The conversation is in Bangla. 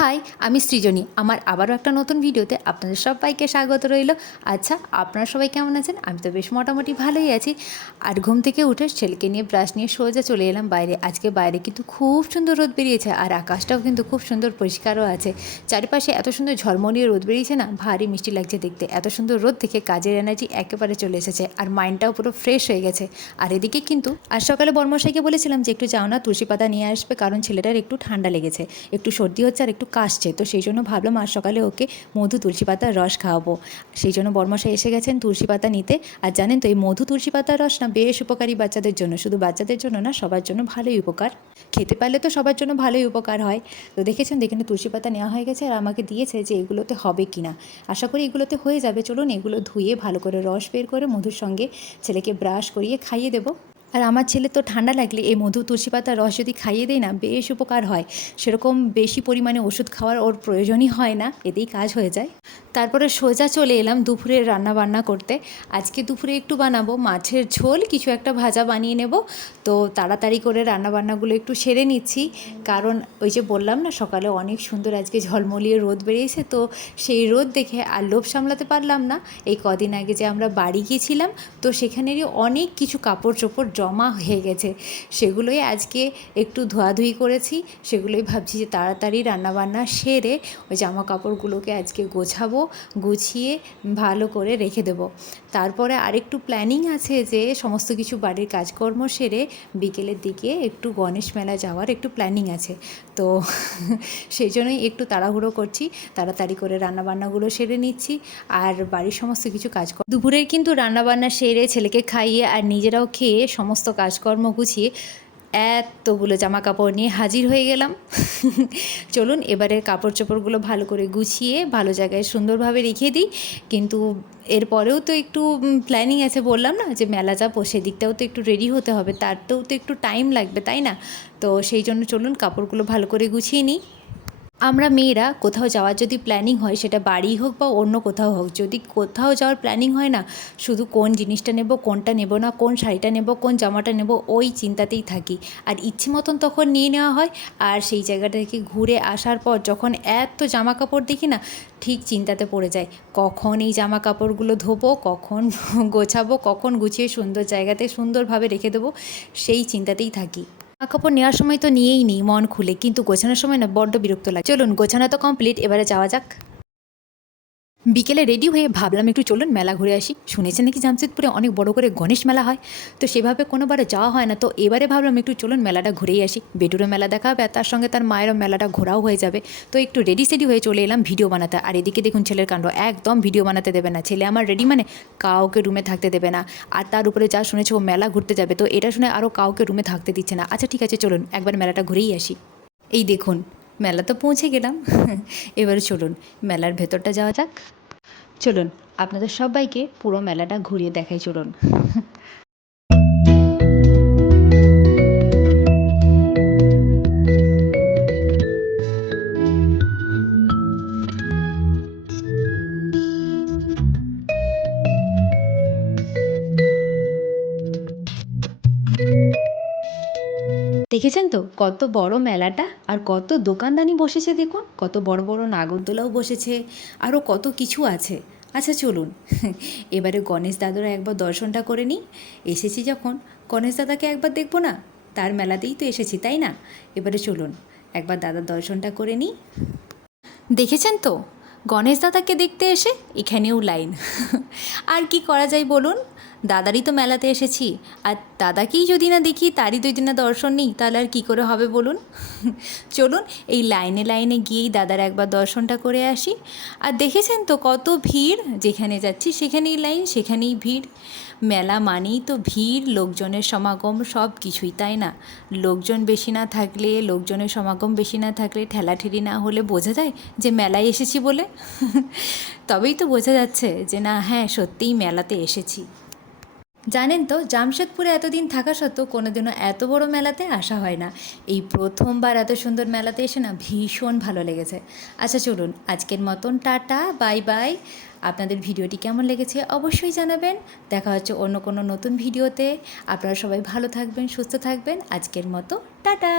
হাই, আমি সৃজনী। আমার আবারও একটা নতুন ভিডিওতে আপনাদের সবাইকে স্বাগত রইল। আচ্ছা, আপনারা সবাই কেমন আছেন? আমি তো বেশ মোটামুটি ভালোই আছি। আর ঘুম থেকে উঠে ছেলেকে নিয়ে ব্রাশ নিয়ে সোজা চলে এলাম বাইরে। আজকে বাইরে কিন্তু খুব সুন্দর রোদ বেরিয়েছে, আর আকাশটাও কিন্তু খুব সুন্দর পরিষ্কারও আছে। চারিপাশে এত সুন্দর ঝলমলিয়ে রোদ বেরিয়েছে না, ভারী মিষ্টি লাগছে দেখতে। এত সুন্দর রোদ দেখে কাজের এনার্জি একেবারে চলে এসেছে, আর মাইন্ডটাও পুরো ফ্রেশ হয়ে গেছে। আর এদিকে কিন্তু আজ সকালে বর্মশাইকে বলেছিলাম যে একটু যাও না, তুলসী পাতা নিয়ে আসবে, কারণ ছেলেটার একটু ঠান্ডা লেগেছে, একটু সর্দি হচ্ছে আর একটু কাশছে। তো সেই জন্য ভাবলাম আজ সকালে ওকে মধু তুলসী পাতার রস খাওয়াবো। সেই জন্য বর্মশাই এসে গেছেন তুলসী পাতা নিতে। আর জানেন তো, এই মধু তুলসী পাতার রস না বেশ উপকারী বাচ্চাদের জন্য। শুধু বাচ্চাদের জন্য না, সবার জন্য ভালোই উপকার। খেতে পারলে তো সবার জন্য ভালোই উপকার হয়। তো দেখেছেন, দেখেন তুলসী পাতা নেওয়া হয়ে গেছে, আর আমাকে দিয়েছে যে এগুলোতে হবে কি না। আশা করি এগুলোতে হয়ে যাবে। চলুন এগুলো ধুয়ে ভালো করে রস বের করে মধুর সঙ্গে ছেলেকে ব্রাশ করিয়ে খাইয়ে দেবো। আর আমার ছেলে তো ঠান্ডা লাগলে এই মধু তুলসী পাতার রস যদি খাইয়ে দেয় না, বেশ উপকার হয়। সেরকম বেশি পরিমাণে ওষুধ খাওয়ার ওর প্রয়োজনই হয় না, এতেই কাজ হয়ে যায়। তারপরে সোজা চলে এলাম দুপুরে রান্না বান্না করতে। আজকে দুপুরে একটু বানাবো মাছের ঝোল, কিছু একটা ভাজা বানিয়ে নেব। তো তাড়াতাড়ি করে রান্নাবান্নাগুলো একটু সেরে নিচ্ছি, কারণ ওই যে বললাম না সকালে অনেক সুন্দর আজকে ঝলমলিয়ে রোদ বেরিয়েছে। তো সেই রোদ দেখে আর লোভ সামলাতে পারলাম না। এই কদিন আগে যে আমরা বাড়ি গিয়েছিলাম, তো সেখানেরই অনেক কিছু কাপড় চোপড় জমা হয়ে গেছে। সেগুলোই আজকে একটু ধোয়াধুয়ি করেছি। সেগুলোই ভাবছি যে তাড়াতাড়ি রান্নাবান্না সেরে ওই জামা কাপড়গুলোকে আজকে গোছাবো, গুছিয়ে ভালো করে রেখে দেবো। তারপরে আরেকটু প্ল্যানিং আছে যে সমস্ত কিছু বাড়ির কাজকর্ম সেরে বিকেলের দিকে একটু গণেশ মেলা যাওয়ার একটু প্ল্যানিং আছে। তো সেই জন্যই একটু তাড়াহুড়ো করছি, তাড়াতাড়ি করে রান্নাবান্নাগুলো সেরে নিচ্ছি আর বাড়ির সমস্ত কিছু কাজকর্ম। দুপুরের কিন্তু রান্নাবান্না সেরে ছেলেকে খাইয়ে আর নিজেরাও খেয়ে সমস্ত কাজকর্ম গুছিয়ে এতগুলো জামা কাপড় নিয়ে হাজির হয়ে গেলাম। চলুন এবারে কাপড় চোপড়গুলো ভালো করে গুছিয়ে ভালো জায়গায় সুন্দরভাবে রেখে দিই। কিন্তু এরপরেও তো একটু প্ল্যানিং আছে, বললাম না যে মেলা যাবো, সেদিকটাও তো একটু রেডি হতে হবে, তারটাও তো একটু টাইম লাগবে, তাই না? তো সেই জন্য চলুন কাপড়গুলো ভালো করে গুছিয়ে নিই। আমরা মেয়েরা কোথাও যাওয়ার যদি প্ল্যানিং হয়, সেটা বাড়ি হোক বা অন্য কোথাও হোক, যদি কোথাও যাওয়ার প্ল্যানিং হয় না, শুধু কোন জিনিসটা নেব, কোনটা নেব না, কোন শাড়িটা নেব, কোন জামাটা নেব, ওই চিন্তাতেই থাকি। আর ইচ্ছে মতন তখন নিয়ে নেওয়া হয়। আর সেই জায়গাটা থেকে ঘুরে আসার পর যখন এত জামা কাপড় দেখি না, ঠিক চিন্তাতে পড়ে যায় কখন এই জামা কাপড়গুলো ধোবো, কখন গোছাবো, কখন গুছিয়ে সুন্দর জায়গাতে সুন্দরভাবে রেখে দেবো, সেই চিন্তাতেই থাকি। জামা কাপড় নেওয়ার সময় তো নিয়েই নিই মন খুলে, কিন্তু গোছানোর সময় না বড্ড বিরক্ত লাগে। চলুন গোছানো তো কমপ্লিট, এবারে যাওয়া যাক। বিকেলে রেডি হয়ে ভাবলাম একটু চলুন মেলা ঘুরে আসি। শুনেছেন নাকি জামশেদপুরে অনেক বড় করে গণেশ মেলা হয়? তো সেভাবে কোনোবারে যাওয়া হয় না, তো এবারে ভাবলাম একটু চলুন মেলাটা ঘুরেই আসি। বেটুরও মেলা দেখা হবে আর তার সঙ্গে তার মায়েরও মেলাটা ঘোরাও হয়ে যাবে। তো একটু রেডি সেডি হয়ে চলে এলাম ভিডিও বানাতে। আর এদিকে দেখুন ছেলের কাণ্ড, একদম ভিডিও বানাতে দেবে না ছেলে আমার। রেডি মানে কাউকে রুমে থাকতে দেবে না। আর তার উপরে যা শুনেছে ও মেলা ঘুরতে যাবে, তো এটা শুনে আরও কাউকে রুমে থাকতে দিচ্ছে না। আচ্ছা ঠিক আছে, চলুন একবার মেলাটা ঘুরেই আসি। এই দেখুন মেলা তো পৌঁছে গেলাম। এবারে চলুন মেলার ভেতরটা যাওয়া যাক। চলুন আপনাদের সবাইকে পুরো মেলাটা ঘুরিয়ে দেখাই, চলুন। দেখেছেন তো কত বড় মেলাটা, আর কত দোকানদানি বসেছে দেখুন, কত বড় বড় নাগরদোলাও বসেছে, আরও কত কিছু আছে। আচ্ছা চলুন এবারে গণেশ দাদার একবার দর্শনটা করে নিই। এসেছি যখন গণেশ দাদাকে একবার দেখবো না, তার মেলাতেই তো এসেছি, তাই না? এবারে চলুন একবার দাদার দর্শনটা করে নিই। দেখেছেন তো গণেশ দাদাকে দেখতে এসে এখানেও লাইন। আর কি করা যায় বলুন, দাদারই তো মেলাতে এসেছি, আর দাদাকেই যদি না দেখি, তারই যদি না দর্শন নিই, তাহলে আর কী করে হবে বলুন। চলুন এই লাইনে লাইনে গিয়েই দাদার একবার দর্শনটা করে আসি। আর দেখেছেন তো কত ভিড়, যেখানে যাচ্ছি সেখানেই লাইন, সেখানেই ভিড়। মেলা মানেই তো ভিড়, লোকজনের সমাগম, সব কিছুই, তাই না? লোকজন বেশি না থাকলে, লোকজনের সমাগম বেশি না থাকলে, ঠেলাঠেলি না হলে বোঝা যায় যে মেলায় এসেছি বলে। তবেই তো বোঝা যাচ্ছে যে না, হ্যাঁ সত্যিই মেলাতে এসেছি। জানেন তো জামশেদপুরে এতদিন থাকা সত্ত্বেও কোনোদিনও এত বড় মেলাতে আসা হয় না। এই প্রথমবার এত সুন্দর মেলাতে এসে না ভীষণ ভালো লেগেছে। আচ্ছা চলুন আজকের মতন টাটা, বাই বাই। আপনাদের ভিডিওটি কেমন লেগেছে অবশ্যই জানাবেন। দেখা হচ্ছে অন্য কোনো নতুন ভিডিওতে। আপনারা সবাই ভালো থাকবেন, সুস্থ থাকবেন। আজকের মতো টাটা।